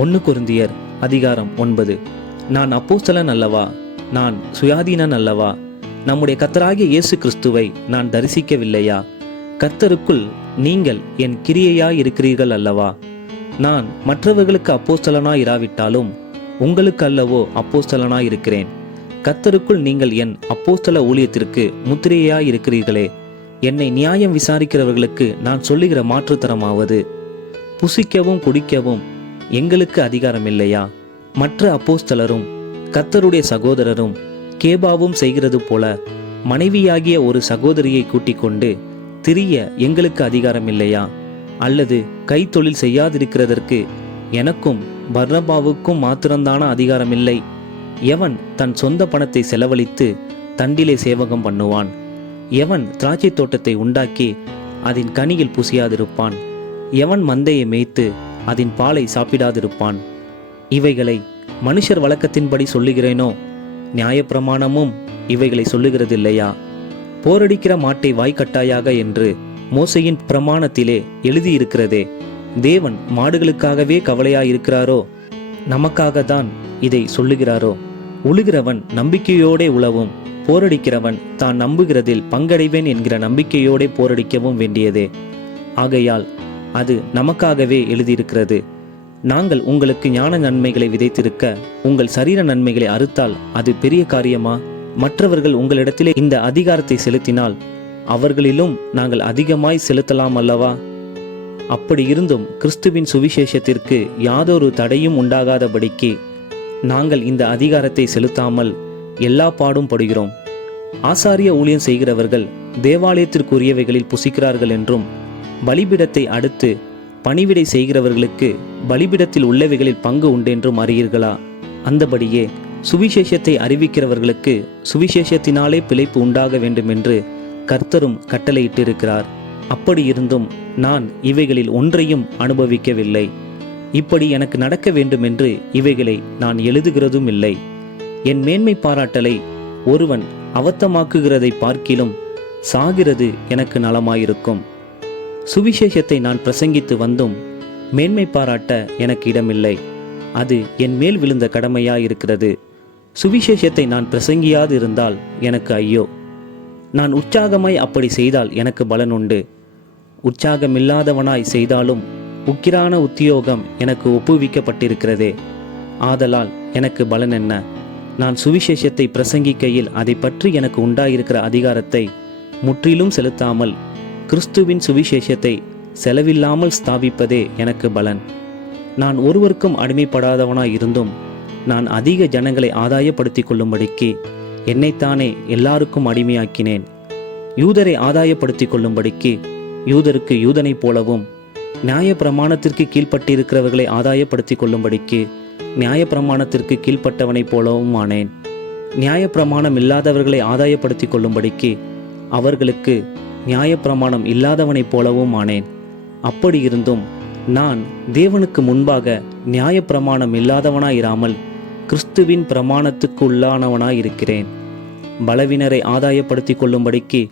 1 கொரிந்தியர் அதிகாரம் 9. நான் அப்போஸ்தலன் அல்லவா? நான் சுயாதீனன் அல்லவா? நம்முடைய கர்த்தராகிய இயேசு கிறிஸ்துவை நான் தரிசிக்கவில்லையா? கர்த்தருக்குள் நீங்கள் என் கிரியையாய் இருக்கிறீர்கள் அல்லவா? நான் மற்றவர்களுக்கு அப்போஸ்தலனாய் இராவிட்டாலும் உங்களுக்கு அல்லவோ அப்போஸ்தலனாய் இருக்கிறேன். கர்த்தருக்குள் நீங்கள் என் அப்போஸ்தல ஊழியத்திற்கு முத்திரையாய் இருக்கிறீர்களே. என்னை நியாயம் விசாரிக்கிறவர்களுக்கு நான் சொல்லுகிற மாற்றுத்தரமாவது, புசிக்கவும் குடிக்கவும் எங்களுக்கு அதிகாரம் இல்லையா? மற்ற அப்போஸ்தலரும் கர்த்தருடைய சகோதரரும் கேபாவும் செய்கிறது போல மனைவியாகிய ஒரு சகோதரியை கூட்டிக் கொண்டு திரிய எங்களுக்கு அதிகாரம் இல்லையா? அல்லது கைத்தொழில் செய்யாதிருக்கிறதற்கு எனக்கும் பர்னபாவுக்கும் மாத்திரம்தான அதிகாரம் இல்லை? எவன் தன் சொந்த பணத்தை செலவழித்து தண்டிலே சேவகம் பண்ணுவான்? எவன் திராட்சை தோட்டத்தை உண்டாக்கி அதன் கனியில் புசியாதிருப்பான்? எவன் மந்தையை மேய்த்து அதன் பாலை சாப்பிடாதிருப்பான்? இவைகளை மனுஷர் வழக்கத்தின்படி சொல்லுகிறேனோ? நியாயப்பிரமாணமும் இவைகளை சொல்லுகிறதில்லையா? போரடிக்கிற மாட்டை வாய்க்கட்டாயாக என்று மோசையின் பிரமாணத்திலே எழுதியிருக்கிறதே. தேவன் மாடுகளுக்காகவே கவலையாயிருக்கிறாரோ? நமக்காக தான் இதை சொல்லுகிறாரோ? உழுகிறவன் நம்பிக்கையோடே உழவும், போரடிக்கிறவன் தான் நம்புகிறதில் பங்கடைவேன் என்கிற நம்பிக்கையோடே போரடிக்கவும் வேண்டியதே. ஆகையால் அது நமக்காகவே எழுதியிருக்கிறது. நாங்கள் உங்களுக்கு ஞான நன்மைகளை விதைத்திருக்க உங்கள் சரீர நன்மைகளை அறுத்தால் அது பெரிய காரியமா? மற்றவர்கள் உங்களிடத்திலே இந்த அதிகாரத்தை செலுத்தினால் அவர்களிலும் நாங்கள் அதிகமாய் செலுத்தலாம் அல்லவா? அப்படி இருந்தும் கிறிஸ்துவின் சுவிசேஷத்திற்கு யாதொரு தடையும் உண்டாகாதபடிக்கு நாங்கள் இந்த அதிகாரத்தை செலுத்தாமல் எல்லா பாடும் படுகிறோம். ஆசாரிய ஊழியம் செய்கிறவர்கள் தேவாலயத்திற்குரியவைகளில் புசிக்கிறார்கள் என்றும், பலிபீடத்தை அடுத்து பணிவிடை செய்கிறவர்களுக்கு பலிபீடத்தில் உள்ளவைகளில் பங்கு உண்டென்றும் அறியீர்களா? அந்தபடியே சுவிசேஷத்தை அறிவிக்கிறவர்களுக்கு சுவிசேஷத்தினாலே பிழைப்பு உண்டாக வேண்டும் என்று கர்த்தரும் கட்டளையிட்டிருக்கிறார். அப்படி இருந்தும் நான் இவைகளில் ஒன்றையும் அனுபவிக்கவில்லை. இப்படி எனக்கு நடக்க வேண்டும் என்று இவைகளை நான் எழுதுகிறதும் இல்லை. என் மேன்மை பாராட்டலை ஒருவன் அவத்தமாக்குகிறதை பார்க்கிலும் சாகிறது எனக்கு நலமாயிருக்கும். சுவிசேஷத்தை நான் பிரசங்கித்து வந்தும் மேன்மை பாராட்ட எனக்கு இடமில்லை. அது என் மேல் விழுந்த கடமையாயிருக்கிறது. சுவிசேஷத்தை நான் பிரசங்கியாது இருந்தால் எனக்கு ஐயோ! நான் உற்சாகமாய் அப்படி செய்தால் எனக்கு பலன் உண்டு. உற்சாகமில்லாதவனாய் செய்தாலும் உக்கிரான உத்தியோகம் எனக்கு ஒப்புவிக்கப்பட்டிருக்கிறதே. ஆதலால் எனக்கு பலன் என்ன? நான் சுவிசேஷத்தை பிரசங்கிக்கையில் அதை பற்றி எனக்கு உண்டாயிருக்கிற அதிகாரத்தை முற்றிலும் செலுத்தாமல் கிறிஸ்துவின் சுவிசேஷத்தை செலவில்லாமல் ஸ்தாபிப்பதே எனக்கு பலன். நான் ஒருவருக்கும் அடிமைப்படாதவனாய் இருந்தும் நான் அதிக ஜனங்களை ஆதாயப்படுத்தி கொள்ளும்படிக்கு என்னைத்தானே எல்லாருக்கும் அடிமையாக்கினேன். யூதரை ஆதாயப்படுத்தி கொள்ளும்படிக்கு யூதருக்கு யூதனைப் போலவும், நியாயப்பிரமாணத்திற்கு கீழ்ப்பட்டிருக்கிறவர்களை ஆதாயப்படுத்தி கொள்ளும்படிக்கு நியாயப்பிரமாணத்திற்கு கீழ்ப்பட்டவனைப் போலவும் ஆனேன். நியாயப்பிரமாணம் இல்லாதவர்களை ஆதாயப்படுத்தி கொள்ளும்படிக்கு அவர்களுக்கு நியாயப்பிரமாணம் இல்லாதவனைப் போலவும் ஆனேன். அப்படி இருந்தும் நான் தேவனுக்கு முன்பாக நியாயப்பிரமாணம் இல்லாதவனாயிராமல் கிறிஸ்துவின் பிரமாணத்துக்கு உள்ளானவனாயிருக்கிறேன். பலவீனரை ஆதாயப்படுத்தி கொள்ளும்படிக்கு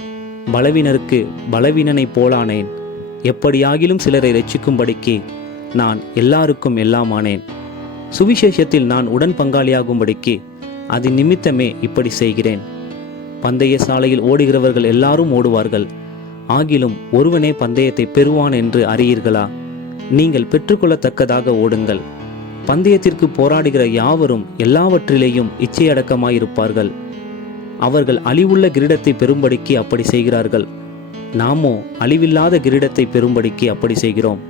பலவீனருக்கு பலவீனனைப் போலானேன். எப்படியாகிலும் சிலரை இரட்சிக்கும்படிக்கு நான் எல்லாருக்கும் எல்லாமானேன். சுவிசேஷத்தில் நான் உடன் பங்காளியாகும்படிக்கு அது நிமித்தமே இப்படி செய்கிறேன். பந்தய சாலையில் ஓடுகிறவர்கள் எல்லாரும் ஓடுவார்கள், ஆகிலும் ஒருவனே பந்தயத்தை பெறுவான் என்று அறியீர்களா? நீங்கள் பெற்றுக்கொள்ளத்தக்கதாக ஓடுங்கள். பந்தயத்திற்கு போராடுகிற யாவரும் எல்லாவற்றிலேயும் இச்சையடக்கமாயிருப்பார்கள். அவர்கள் அழிவுள்ள கிரீடத்தை பெறும்படிக்கு அப்படி செய்கிறார்கள். நாமோ அழிவில்லாத கிரீடத்தை பெறும்படிக்கு அப்படி செய்கிறோம்.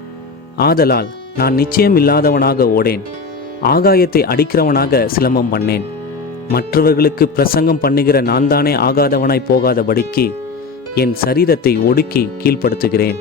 ஆதலால் நான் நிச்சயம் இல்லாதவனாக ஓடேன், ஆகாயத்தை அடிக்கிறவனாக சிலம்பம் பண்ணேன். மற்றவர்களுக்கு பிரசங்கம் பண்ணுகிற நான் தானே ஆகாதவனாய் போகாதபடிக்கு என் சரீரத்தை ஒடுக்கி கீழ்ப்படுத்துகிறேன்.